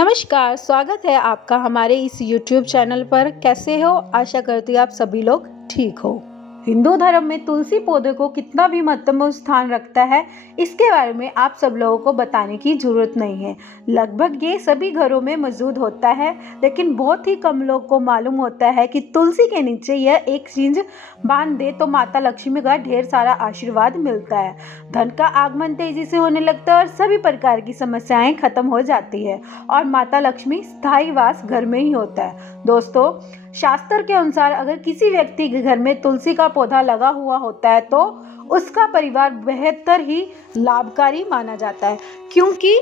नमस्कार, स्वागत है आपका हमारे इस YouTube चैनल पर। कैसे हो? आशा करती हूँ आप सभी लोग ठीक हो। हिंदू धर्म में तुलसी पौधे को कितना भी महत्वपूर्ण स्थान रखता है, इसके बारे में आप सब लोगों को बताने की जरूरत नहीं है। लगभग ये सभी घरों में मौजूद होता है, लेकिन बहुत ही कम लोग को मालूम होता है कि तुलसी के नीचे यह एक चीज बांध दे तो माता लक्ष्मी का ढेर सारा आशीर्वाद मिलता है। धन का आगमन तेजी से होने लगता है और सभी प्रकार की समस्याएं खत्म हो जाती है और माता लक्ष्मी स्थायी वास घर में ही होता है। दोस्तों, शास्त्र के अनुसार अगर किसी व्यक्ति के घर में तुलसी का पौधा लगा हुआ होता है तो उसका परिवार बेहतर ही लाभकारी माना जाता है, क्योंकि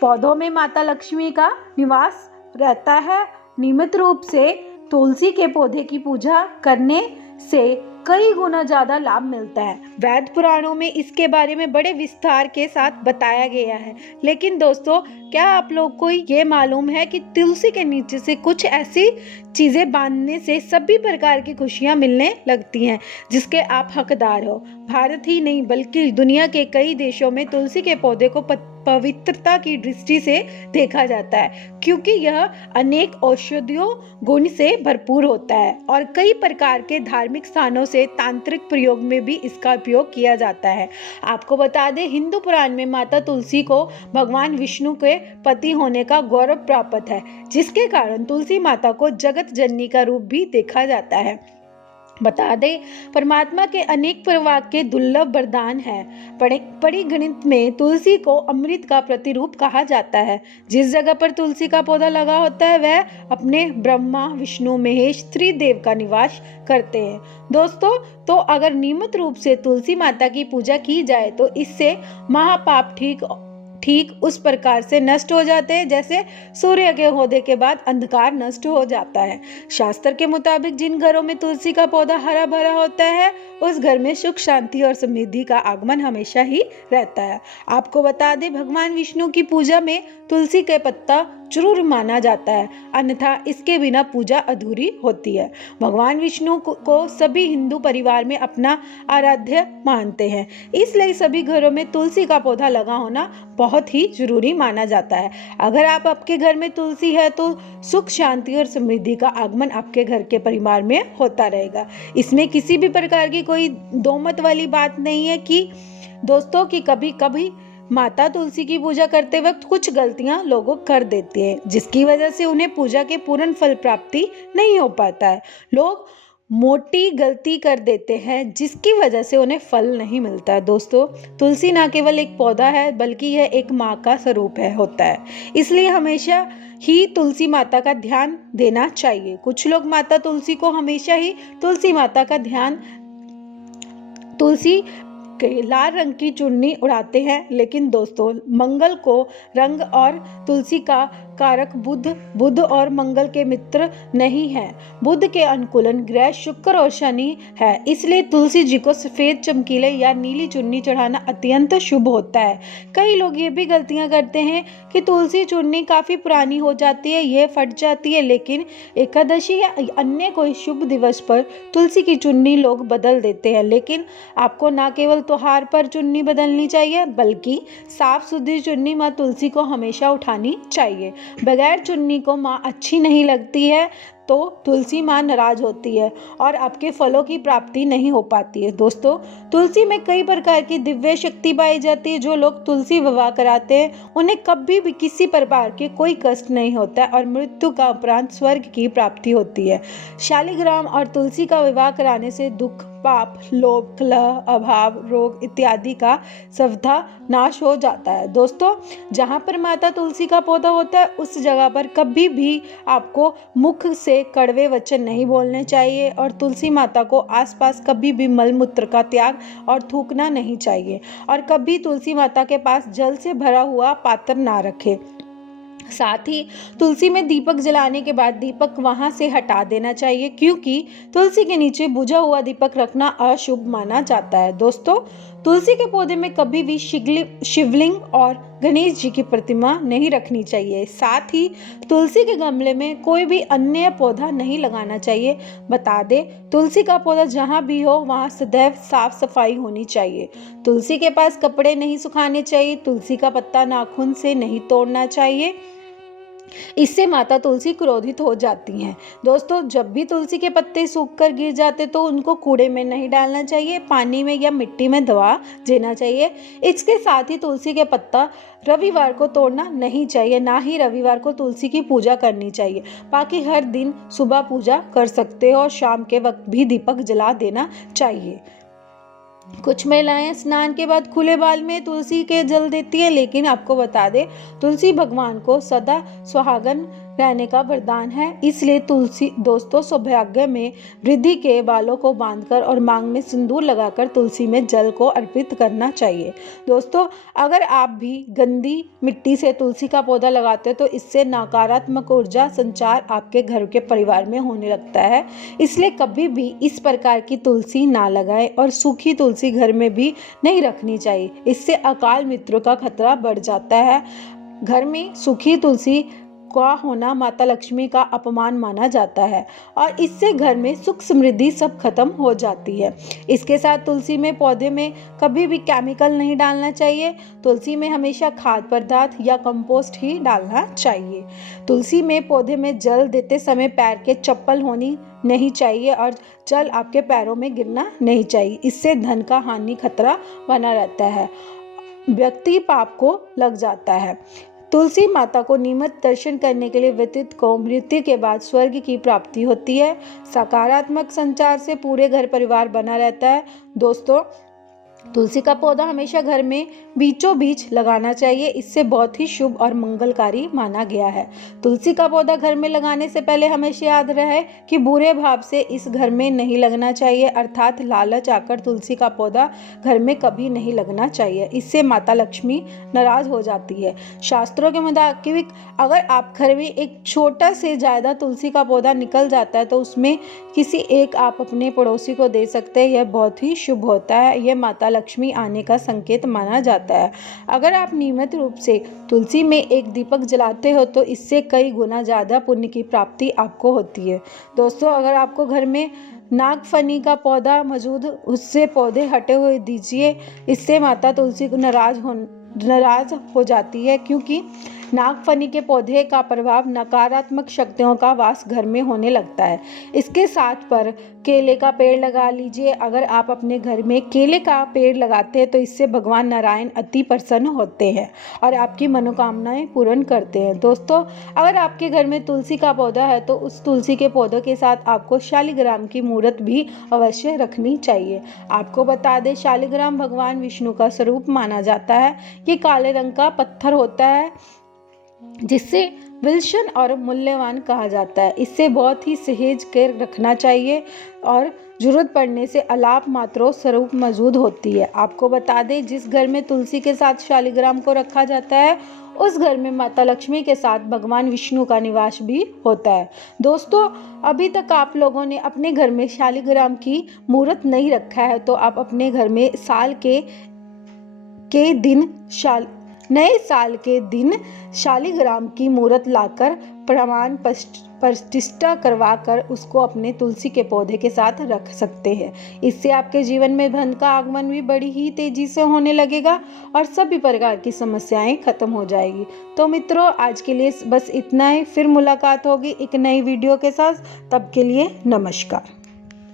पौधों में माता लक्ष्मी का निवास रहता है। नियमित रूप से तुलसी के पौधे की पूजा करने से कई गुना ज्यादा लाभ मिलता है। वैद पुराणों में इसके बारे में बड़े विस्तार के साथ बताया गया है। लेकिन दोस्तों, क्या आप लोग को ये मालूम है कि तुलसी के नीचे से कुछ ऐसी चीजें बांधने से सभी प्रकार की खुशियां मिलने लगती हैं जिसके आप हकदार हो। भारत ही नहीं बल्कि दुनिया के कई देशों में तुलसी के पौधे को पवित्रता की दृष्टि से देखा जाता है, क्योंकि यह अनेक औषधियों गुण से भरपूर होता है और कई प्रकार के धार्मिक स्थानों से तांत्रिक प्रयोग में भी इसका उपयोग किया जाता है। आपको बता दें, हिंदू पुराण में माता तुलसी को भगवान विष्णु के पति होने का गौरव प्राप्त है, जिसके कारण तुलसी माता को जगत जननी का रूप भी देखा जाता है। बता दें, परमात्मा के अनेक प्रवाक के दुर्लभ वरदान है। परिगणित में तुलसी को अमृत का प्रतिरूप कहा जाता है। जिस जगह पर तुलसी का पौधा लगा होता है वह अपने ब्रह्मा विष्णु महेश त्रिदेव का निवास करते हैं। दोस्तों, तो अगर नियमित रूप से तुलसी माता की पूजा की जाए तो इससे महापाप ठीक उस प्रकार से नष्ट हो जाते हैं जैसे सूर्य के होने के बाद अंधकार नष्ट हो जाता है। शास्त्र के मुताबिक जिन घरों में तुलसी का पौधा हरा भरा होता है उस घर में सुख शांति और समृद्धि का आगमन हमेशा ही रहता है। आपको बता दें, भगवान विष्णु की पूजा में तुलसी के पत्ता जरूर माना जाता है, अन्यथा इसके बिना पूजा अधूरी होती है। भगवान विष्णु को सभी हिंदू परिवार में अपना आराध्य मानते हैं, इसलिए सभी घरों में तुलसी का पौधा लगा होना बहुत ही जरूरी माना जाता है। अगर आपके घर में तुलसी है तो सुख शांति और समृद्धि का आगमन आपके घर के परिवार में होता रहेगा। इसमें किसी भी प्रकार की कोई दोमत वाली बात नहीं है कि दोस्तों कि कभी कभी माता तुलसी की पूजा करते वक्त कुछ गलतियां लोग कर देते हैं, जिसकी वजह से उन्हें पूजा के पूर्ण फल प्राप्ति नहीं हो पाता है। लोग मोटी गलती कर देते हैं जिसकी वजह से उन्हें फल नहीं मिलता है। दोस्तों, तुलसी ना केवल एक पौधा है बल्कि यह एक माँ का स्वरूप होता है, इसलिए हमेशा ही तुलसी माता का ध्यान देना चाहिए। कुछ लोग माता तुलसी को हमेशा ही तुलसी माता का ध्यान तुलसी के लाल रंग की चुन्नी उड़ाते हैं, लेकिन दोस्तों, मंगल को रंग और तुलसी का कारक बुध और मंगल के मित्र नहीं है। बुध के अनुकूलन ग्रह शुक्र और शनि है, इसलिए तुलसी जी को सफेद चमकीले या नीली चुन्नी चढ़ाना अत्यंत शुभ होता है। कई लोग ये भी गलतियां करते हैं कि तुलसी चुन्नी काफी पुरानी हो जाती है, ये फट जाती है, लेकिन एकादशी या अन्य कोई शुभ दिवस पर तुलसी की चुन्नी लोग बदल देते हैं। लेकिन आपको न केवल त्योहार पर चुन्नी बदलनी चाहिए बल्कि साफ सुथरी चुन्नी माँ तुलसी को हमेशा उठानी चाहिए। बगैर चुन्नी को माँ अच्छी नहीं लगती है तो तुलसी माँ नाराज होती है और आपके फलों की प्राप्ति नहीं हो पाती है। दोस्तों, तुलसी में कई प्रकार की दिव्य शक्ति पाई जाती है। जो लोग तुलसी विवाह कराते हैं उन्हें कभी भी किसी प्रकार के कोई कष्ट नहीं होता है और मृत्यु का उपरांत स्वर्ग की प्राप्ति होती है। शालिग्राम और तुलसी का विवाह कराने से दुख, पाप, लोभ, कलह, अभाव, रोग इत्यादि का सर्वथा नाश हो जाता है। दोस्तों, जहाँ पर माता तुलसी का पौधा होता है उस जगह पर कभी भी आपको मुख से कड़वे वचन नहीं बोलने चाहिए और तुलसी माता को आसपास कभी भी मलमूत्र का त्याग और थूकना नहीं चाहिए और कभी तुलसी माता के पास जल से भरा हुआ पात्र ना रखें। साथ ही तुलसी में दीपक जलाने के बाद दीपक वहां से हटा देना चाहिए, क्योंकि तुलसी के नीचे बुझा हुआ दीपक रखना अशुभ माना जाता है। दोस्तों, तुलसी के पौधे में कभी भी शिवलिंग और गणेश जी की प्रतिमा नहीं रखनी चाहिए। साथ ही तुलसी के गमले में कोई भी अन्य पौधा नहीं लगाना चाहिए। बता दें, तुलसी का पौधा जहाँ भी हो वहाँ सदैव साफ सफाई होनी चाहिए। तुलसी के पास कपड़े नहीं सुखाने चाहिए। तुलसी का पत्ता नाखून से नहीं तोड़ना चाहिए। इससे माता तुलसी क्रोधित हो जाती हैं। दोस्तों, जब भी तुलसी के पत्ते सूख कर गिर जाते तो उनको कूड़े में नहीं डालना चाहिए, पानी में या मिट्टी में दबा देना चाहिए। इसके साथ ही तुलसी के पत्ता रविवार को तोड़ना नहीं चाहिए, ना ही रविवार को तुलसी की पूजा करनी चाहिए। बाकी हर दिन सुबह पूजा कर सकते हो और शाम के वक्त भी दीपक जला देना चाहिए। कुछ महिलाएं स्नान के बाद खुले बाल में तुलसी के जल देती हैं, लेकिन आपको बता दें, तुलसी भगवान को सदा सुहागन रहने का वरदान है। इसलिए तुलसी दोस्तों, सौभाग्य में वृद्धि के बालों को बांधकर और मांग में सिंदूर लगाकर तुलसी में जल को अर्पित करना चाहिए। दोस्तों, अगर आप भी गंदी मिट्टी से तुलसी का पौधा लगाते हो तो इससे नकारात्मक ऊर्जा संचार आपके घर के परिवार में होने लगता है। इसलिए कभी भी इस प्रकार की तुलसी ना लगाएं और सूखी तुलसी घर में भी नहीं रखनी चाहिए। इससे अकाल मृत्यु का खतरा बढ़ जाता है। घर में सूखी तुलसी का होना माता लक्ष्मी का अपमान माना जाता है और इससे घर में सुख समृद्धि सब खत्म हो जाती है। इसके साथ तुलसी में पौधे में कभी भी केमिकल नहीं डालना चाहिए। तुलसी में हमेशा खाद्य पदार्थ या कंपोस्ट ही डालना चाहिए। तुलसी में पौधे में जल देते समय पैर के चप्पल होनी नहीं चाहिए और जल आपके पैरों में गिरना नहीं चाहिए। इससे धन का हानि खतरा बना रहता है, व्यक्ति पाप को लग जाता है। तुलसी माता को नियमित दर्शन करने के लिए व्यतीत को मृत्यु के बाद स्वर्ग की प्राप्ति होती है। सकारात्मक संचार से पूरे घर परिवार बना रहता है। दोस्तों, तुलसी का पौधा हमेशा घर में बीचों बीच लगाना चाहिए। इससे बहुत ही शुभ और मंगलकारी माना गया है। तुलसी का पौधा घर में लगाने से पहले हमेशा याद रहे कि बुरे भाव से इस घर में नहीं लगना चाहिए, अर्थात लालच आकर तुलसी का पौधा घर में कभी नहीं लगना चाहिए। इससे माता लक्ष्मी नाराज हो जाती है। शास्त्रों के मुताबिक अगर आप घर में एक छोटा से ज़्यादा तुलसी का पौधा निकल जाता है तो उसमें किसी एक आप अपने पड़ोसी को दे सकते हैं। यह बहुत ही शुभ होता है। यह माता लक्ष्मी आने का संकेत माना जाता है। अगर आप नियमित रूप से तुलसी में एक दीपक जलाते हो तो इससे कई गुना ज़्यादा पुण्य की प्राप्ति आपको होती है। दोस्तों, अगर आपको घर में नागफनी का पौधा मौजूद, उससे पौधे हटे हुए दीजिए। इससे माता तुलसी को नाराज हो जाती है, क्योंकि नागफनी के पौधे का प्रभाव नकारात्मक शक्तियों का वास घर में होने लगता है। इसके साथ पर केले का पेड़ लगा लीजिए। अगर आप अपने घर में केले का पेड़ लगाते हैं तो इससे भगवान नारायण अति प्रसन्न होते हैं और आपकी मनोकामनाएं पूर्ण करते हैं। दोस्तों, अगर आपके घर में तुलसी का पौधा है तो उस तुलसी के पौधों के साथ आपको शालिग्राम की मूर्त भी अवश्य रखनी चाहिए। आपको बता दें, शालिग्राम भगवान विष्णु का स्वरूप माना जाता है। ये काले रंग का पत्थर होता है जिससे विलक्षण और मूल्यवान कहा जाता है। इससे बहुत ही सहेज कर रखना चाहिए और जरूरत पड़ने से अलाप मात्रों स्वरूप मौजूद होती है। आपको बता दें, जिस घर में तुलसी के साथ शालिग्राम को रखा जाता है उस घर में माता लक्ष्मी के साथ भगवान विष्णु का निवास भी होता है। दोस्तों, अभी तक आप लोगों ने अपने घर में शालिग्राम की मूर्त नहीं रखा है तो आप अपने घर में नए साल के दिन शालिग्राम की मूर्त लाकर प्रमाण प्रतिष्ठा करवाकर उसको अपने तुलसी के पौधे के साथ रख सकते हैं। इससे आपके जीवन में धन का आगमन भी बड़ी ही तेजी से होने लगेगा और सभी प्रकार की समस्याएं खत्म हो जाएगी। तो मित्रों, आज के लिए बस इतना ही। फिर मुलाकात होगी एक नई वीडियो के साथ। तब के लिए नमस्कार।